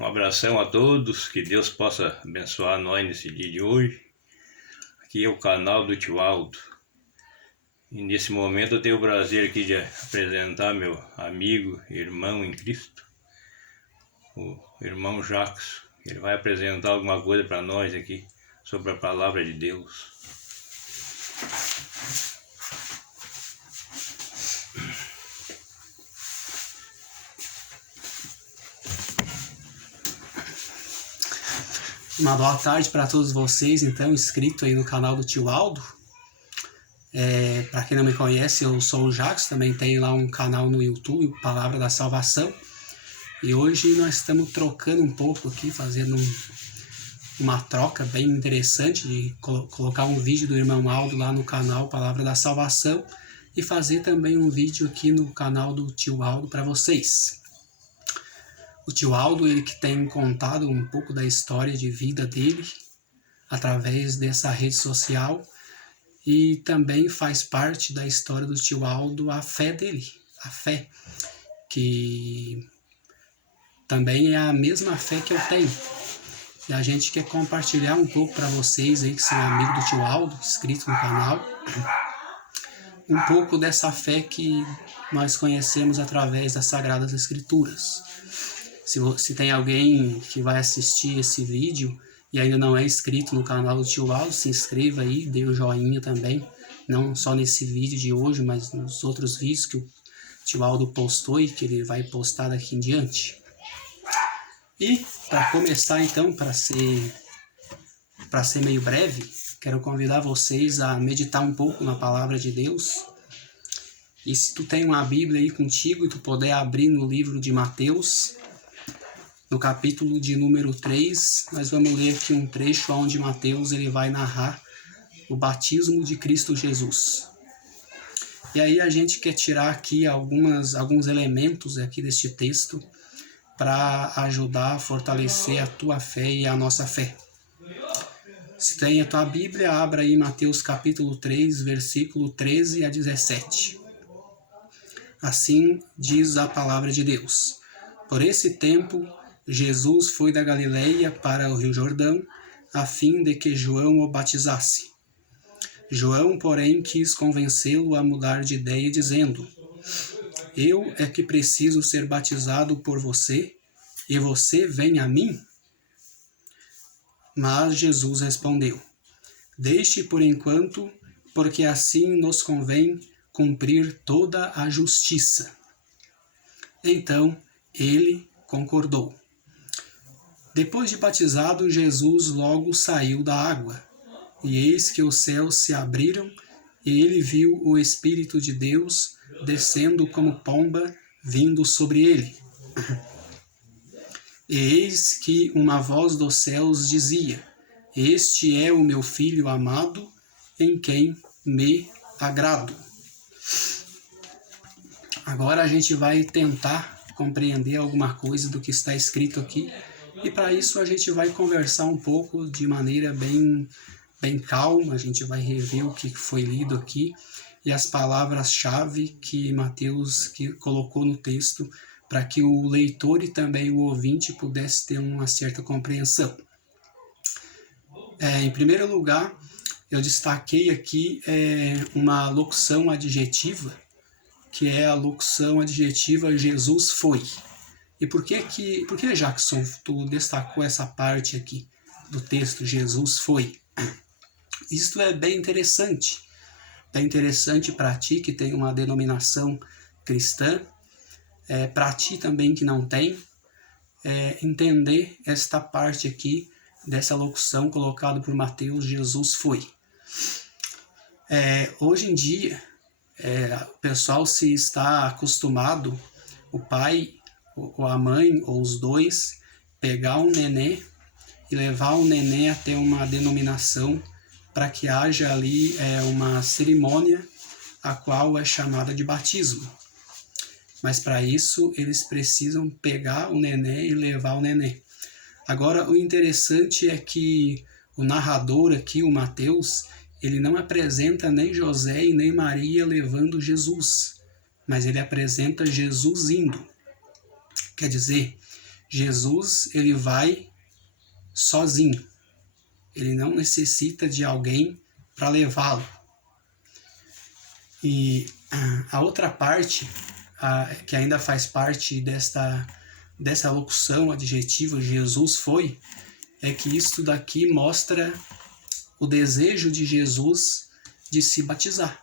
Um abração a todos, que Deus possa abençoar nós nesse dia de hoje. Aqui é o canal do Tio Aldo. E nesse momento eu tenho o prazer aqui de apresentar meu amigo, irmão em Cristo, o irmão Jacques. Ele vai apresentar alguma coisa para nós aqui sobre a palavra de Deus. Uma boa tarde para todos vocês, então, inscrito aí no canal do Tio Aldo. Para quem não me conhece, eu sou o Jacques, também tenho lá um canal no YouTube, Palavra da Salvação. E hoje nós estamos trocando um pouco aqui, fazendo uma troca bem interessante de colocar um vídeo do irmão Aldo lá no canal Palavra da Salvação e fazer também um vídeo aqui no canal do Tio Aldo para vocês. O Tio Aldo, ele que tem contado um pouco da história de vida dele através dessa rede social, e também faz parte da história do Tio Aldo a fé dele, a fé que também é a mesma fé que eu tenho. E a gente quer compartilhar um pouco para vocês aí que são amigos do Tio Aldo, inscritos no canal, um pouco dessa fé que nós conhecemos através das Sagradas Escrituras. Se tem alguém que vai assistir esse vídeo e ainda não é inscrito no canal do Tio Aldo, se inscreva aí, dê o joinha também, não só nesse vídeo de hoje, mas nos outros vídeos que o Tio Aldo postou e que ele vai postar daqui em diante. E para começar então, para ser meio breve, quero convidar vocês a meditar um pouco na Palavra de Deus. E se tu tem uma Bíblia aí contigo e tu puder abrir no livro de Mateus, no capítulo de número 3, nós vamos ler aqui um trecho onde Mateus ele vai narrar o batismo de Cristo Jesus. E aí a gente quer tirar aqui alguns elementos aqui deste texto para ajudar a fortalecer a tua fé e a nossa fé. Se tem a tua Bíblia, abra aí Mateus capítulo 3, versículo 13 a 17. Assim diz a palavra de Deus. Por esse tempo, Jesus foi da Galileia para o Rio Jordão, a fim de que João o batizasse. João, porém, quis convencê-lo a mudar de ideia, dizendo: Eu é que preciso ser batizado por você, e você vem a mim? Mas Jesus respondeu: Deixe por enquanto, porque assim nos convém cumprir toda a justiça. Então ele concordou. Depois de batizado, Jesus logo saiu da água, e eis que os céus se abriram, e ele viu o Espírito de Deus descendo como pomba, vindo sobre ele. E eis que uma voz dos céus dizia: Este é o meu Filho amado, em quem me agrado. Agora a gente vai tentar compreender alguma coisa do que está escrito aqui, e para isso a gente vai conversar um pouco de maneira bem calma. A gente vai rever o que foi lido aqui e as palavras-chave que Mateus colocou no texto, para que o leitor e também o ouvinte pudesse ter uma certa compreensão. Em primeiro lugar, eu destaquei aqui uma locução adjetiva, que é a locução adjetiva Jesus foi. E por que Jackson, tu destacou essa parte aqui do texto, Jesus foi? Isto é bem interessante. É interessante para ti que tem uma denominação cristã, para ti também que não tem, entender esta parte aqui dessa locução colocada por Mateus, Jesus foi. Hoje em dia, o pessoal se está acostumado, o pai ou a mãe, ou os dois, pegar um nenê e levar o nenê até uma denominação para que haja ali uma cerimônia a qual é chamada de batismo. Mas para isso eles precisam pegar o nenê e levar o nenê. Agora o interessante é que o narrador aqui, o Mateus, ele não apresenta nem José e nem Maria levando Jesus, mas ele apresenta Jesus indo. Quer dizer Jesus, ele vai sozinho. Ele não necessita de alguém para levá-lo. E a outra parte, que ainda faz parte dessa locução adjetiva Jesus foi, é que isto daqui mostra o desejo de Jesus de se batizar.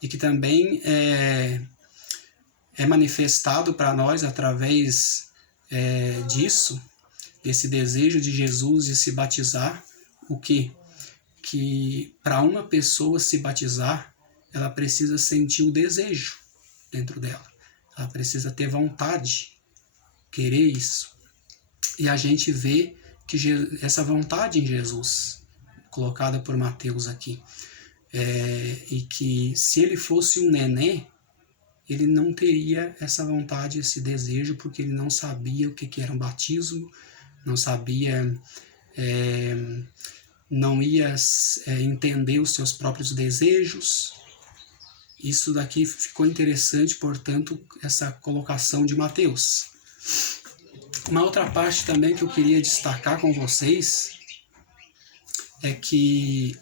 E que também é manifestado para nós através disso, desse desejo de Jesus de se batizar, o quê? Que para uma pessoa se batizar, ela precisa sentir o desejo dentro dela. Ela precisa ter vontade, querer isso. E a gente vê que essa vontade em Jesus, colocada por Mateus aqui, e que se ele fosse um nenê, ele não teria essa vontade, esse desejo, porque ele não sabia o que era um batismo, não sabia, não ia entender os seus próprios desejos. Isso daqui ficou interessante, portanto, essa colocação de Mateus. Uma outra parte também que eu queria destacar com vocês é que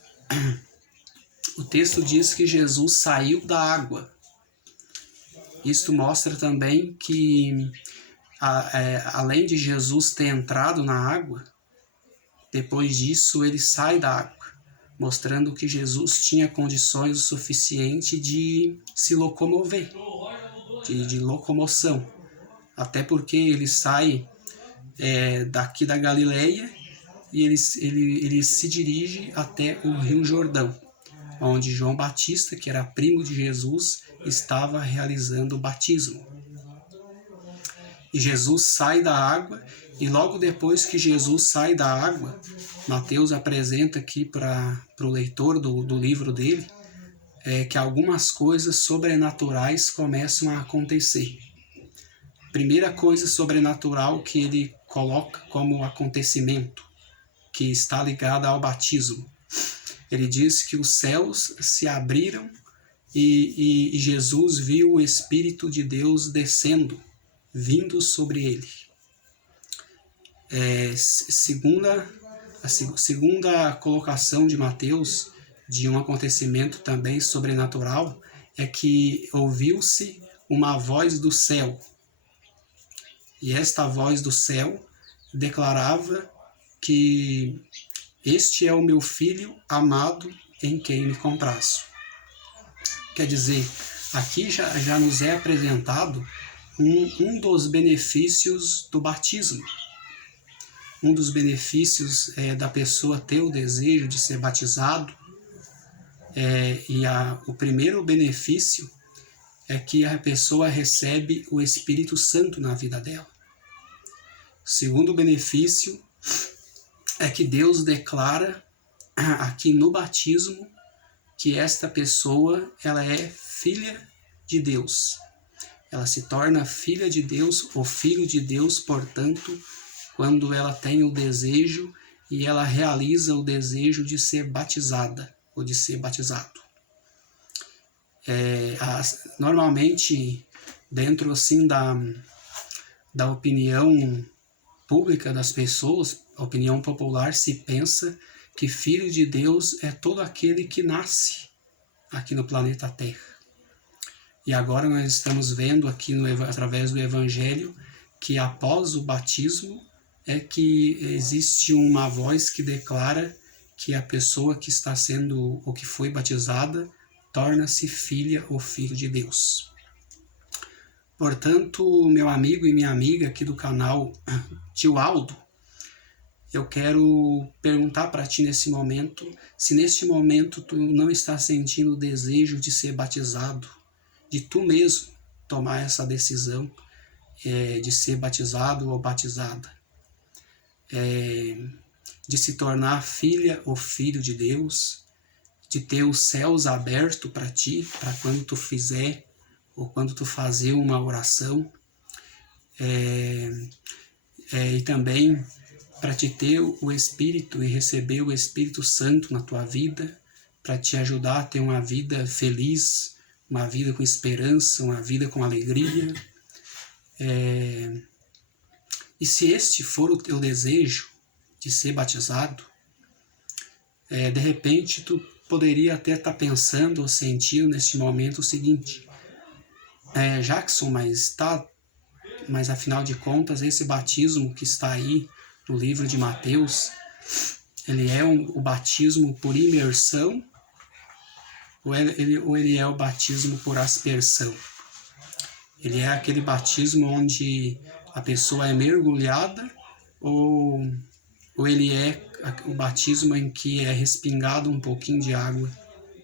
o texto diz que Jesus saiu da água. Isto mostra também que, além de Jesus ter entrado na água, depois disso ele sai da água, mostrando que Jesus tinha condições o suficiente de se locomover, de locomoção. Até porque ele sai daqui da Galileia e ele se dirige até o Rio Jordão, onde João Batista, que era primo de Jesus, estava realizando o batismo. E Jesus sai da água, e logo depois que Jesus sai da água, Mateus apresenta aqui para o leitor do livro dele, que algumas coisas sobrenaturais começam a acontecer. Primeira coisa sobrenatural que ele coloca como acontecimento, que está ligada ao batismo. Ele diz que os céus se abriram e Jesus viu o Espírito de Deus descendo, vindo sobre ele. A segunda colocação de Mateus, de um acontecimento também sobrenatural, é que ouviu-se uma voz do céu. E esta voz do céu declarava que este é o meu filho amado em quem me comprazo. Quer dizer, aqui já nos é apresentado um dos benefícios do batismo. Um dos benefícios da pessoa ter o desejo de ser batizado. O primeiro benefício é que a pessoa recebe o Espírito Santo na vida dela. O segundo benefício é que Deus declara aqui no batismo que esta pessoa ela é filha de Deus. Ela se torna filha de Deus ou filho de Deus, portanto, quando ela tem o desejo e ela realiza o desejo de ser batizada ou de ser batizado. Normalmente, dentro assim da opinião pública das pessoas, a opinião popular, se pensa que filho de Deus é todo aquele que nasce aqui no planeta Terra. E agora nós estamos vendo aqui através do Evangelho que após o batismo é que existe uma voz que declara que a pessoa que está sendo ou que foi batizada torna-se filha ou filho de Deus. Portanto, meu amigo e minha amiga aqui do canal Tio Aldo, eu quero perguntar para ti nesse momento, se neste momento tu não está sentindo o desejo de ser batizado, de tu mesmo tomar essa decisão de ser batizado ou batizada, de se tornar filha ou filho de Deus, de ter os céus abertos para ti, para quando tu fizer ou quando tu fazer uma oração, e também para te ter o Espírito e receber o Espírito Santo na tua vida, para te ajudar a ter uma vida feliz, uma vida com esperança, uma vida com alegria. E se este for o teu desejo de ser batizado, de repente tu poderia até estar pensando ou sentindo neste momento o seguinte: Jackson, mas afinal de contas esse batismo que está aí no livro de Mateus, ele é o batismo por imersão ou ele é o batismo por aspersão? Ele é aquele batismo onde a pessoa é mergulhada ou ele é o batismo em que é respingado um pouquinho de água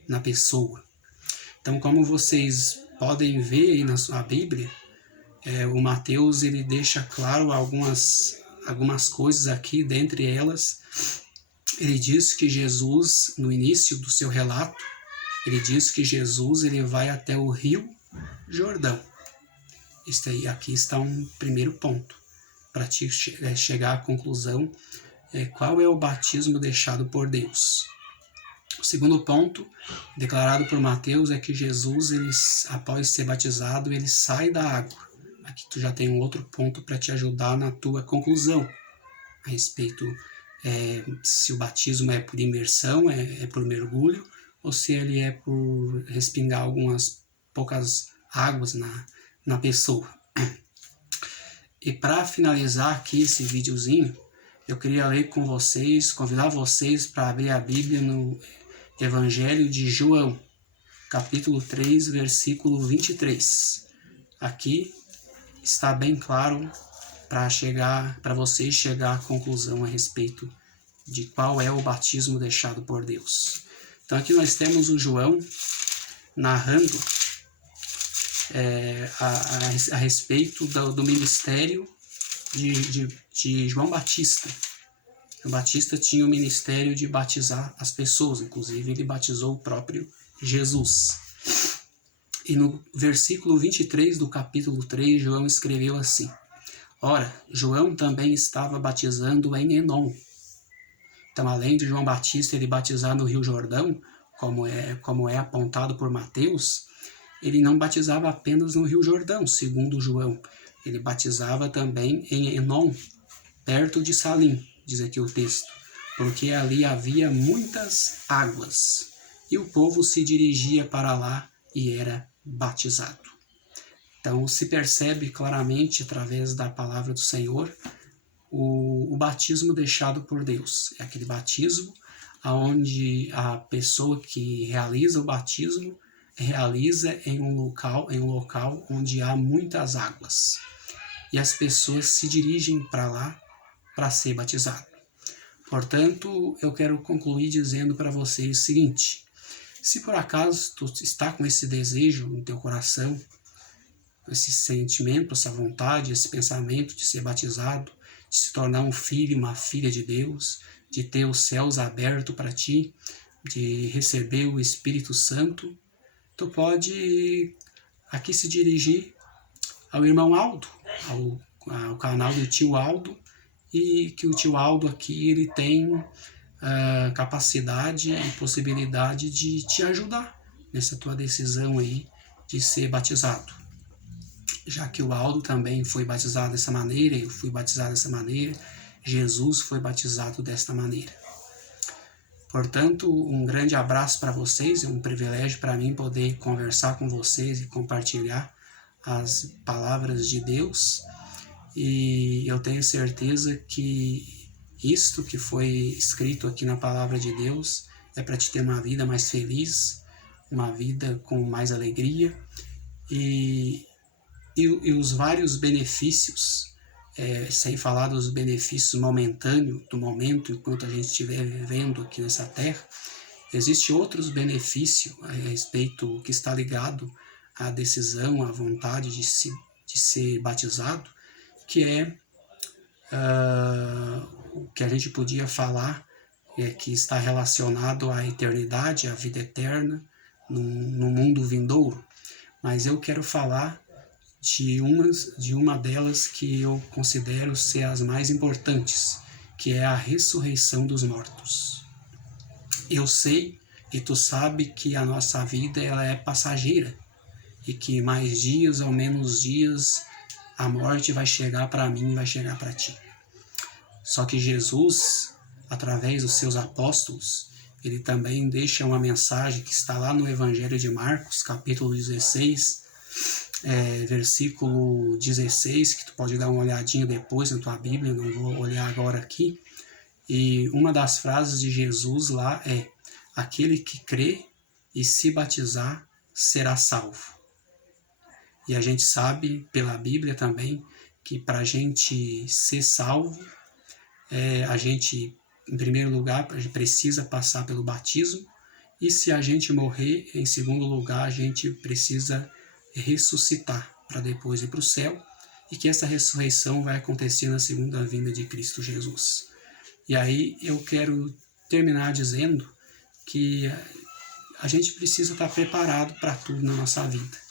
na pessoa? Então, como vocês podem ver aí na sua Bíblia, o Mateus ele deixa claro algumas coisas aqui, dentre elas, ele diz que Jesus, no início do seu relato, ele diz que Jesus ele vai até o Rio Jordão. Aqui está um primeiro ponto, para te chegar à conclusão qual é o batismo deixado por Deus. O segundo ponto, declarado por Mateus, é que Jesus, após ser batizado, ele sai da água. Aqui tu já tem um outro ponto para te ajudar na tua conclusão, a respeito se o batismo é por imersão, é por mergulho, ou se ele é por respingar algumas poucas águas na pessoa. E para finalizar aqui esse videozinho, eu queria ler com vocês, convidar vocês para abrir a Bíblia no Evangelho de João, capítulo 3, versículo 23. Aqui está bem claro para vocês chegar à conclusão a respeito de qual é o batismo deixado por Deus. Então aqui nós temos o João narrando a respeito do ministério de João Batista. O Batista tinha o ministério de batizar as pessoas, inclusive ele batizou o próprio Jesus. E no versículo 23 do capítulo 3, João escreveu assim: Ora, João também estava batizando em Enom. Então, além de João Batista ele batizar no Rio Jordão, como é apontado por Mateus, ele não batizava apenas no Rio Jordão, segundo João. Ele batizava também em Enom, perto de Salim, diz aqui o texto, porque ali havia muitas águas, e o povo se dirigia para lá e era batizado. Então se percebe claramente, através da palavra do Senhor, o batismo deixado por Deus. É aquele batismo onde a pessoa que realiza o batismo realiza em um local onde há muitas águas. E as pessoas se dirigem para lá para ser batizado. Portanto, eu quero concluir dizendo para vocês o seguinte: se por acaso tu está com esse desejo no teu coração, esse sentimento, essa vontade, esse pensamento de ser batizado, de se tornar um filho, uma filha de Deus, de ter os céus abertos para ti, de receber o Espírito Santo, tu pode aqui se dirigir ao irmão Aldo, ao canal do tio Aldo, e que o tio Aldo aqui ele tem capacidade e possibilidade de te ajudar nessa tua decisão aí de ser batizado. Já que o Aldo também foi batizado dessa maneira, eu fui batizado dessa maneira, Jesus foi batizado desta maneira. Portanto, um grande abraço para vocês, é um privilégio para mim poder conversar com vocês e compartilhar as palavras de Deus, e eu tenho certeza que isto que foi escrito aqui na palavra de Deus é para te ter uma vida mais feliz, uma vida com mais alegria, e os vários benefícios, sem falar dos benefícios momentâneos do momento enquanto a gente estiver vivendo aqui nessa terra. Existem outros benefícios a respeito que está ligado à decisão, à vontade de ser batizado, que é o que a gente podia falar, que está relacionado à eternidade, à vida eterna, no mundo vindouro. Mas eu quero falar de uma delas que eu considero ser as mais importantes, que é a ressurreição dos mortos. Eu sei e tu sabe que a nossa vida ela é passageira, e que mais dias ou menos dias a morte vai chegar para mim e vai chegar para ti. Só que Jesus, através dos seus apóstolos, ele também deixa uma mensagem que está lá no Evangelho de Marcos, capítulo 16, versículo 16, que tu pode dar uma olhadinha depois na tua Bíblia, não vou olhar agora aqui. E uma das frases de Jesus lá é: aquele que crê e se batizar será salvo. E a gente sabe pela Bíblia também que para a gente ser salvo, a gente, em primeiro lugar, a gente precisa passar pelo batismo, e se a gente morrer, em segundo lugar, a gente precisa ressuscitar para depois ir para o céu, e que essa ressurreição vai acontecer na segunda vinda de Cristo Jesus. E aí eu quero terminar dizendo que a gente precisa estar preparado para tudo na nossa vida.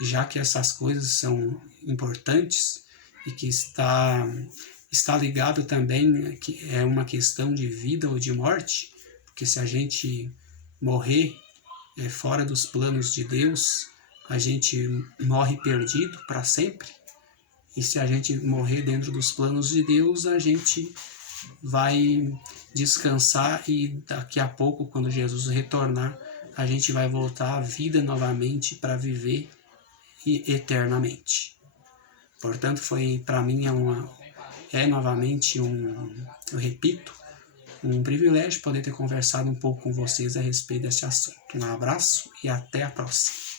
Já que essas coisas são importantes e que está ligado também, que é uma questão de vida ou de morte, porque se a gente morrer fora dos planos de Deus, a gente morre perdido para sempre. E se a gente morrer dentro dos planos de Deus, a gente vai descansar e daqui a pouco, quando Jesus retornar, a gente vai voltar à vida novamente para viver eternamente. Portanto, foi para mim novamente eu repito, um privilégio poder ter conversado um pouco com vocês a respeito desse assunto. Um abraço e até a próxima.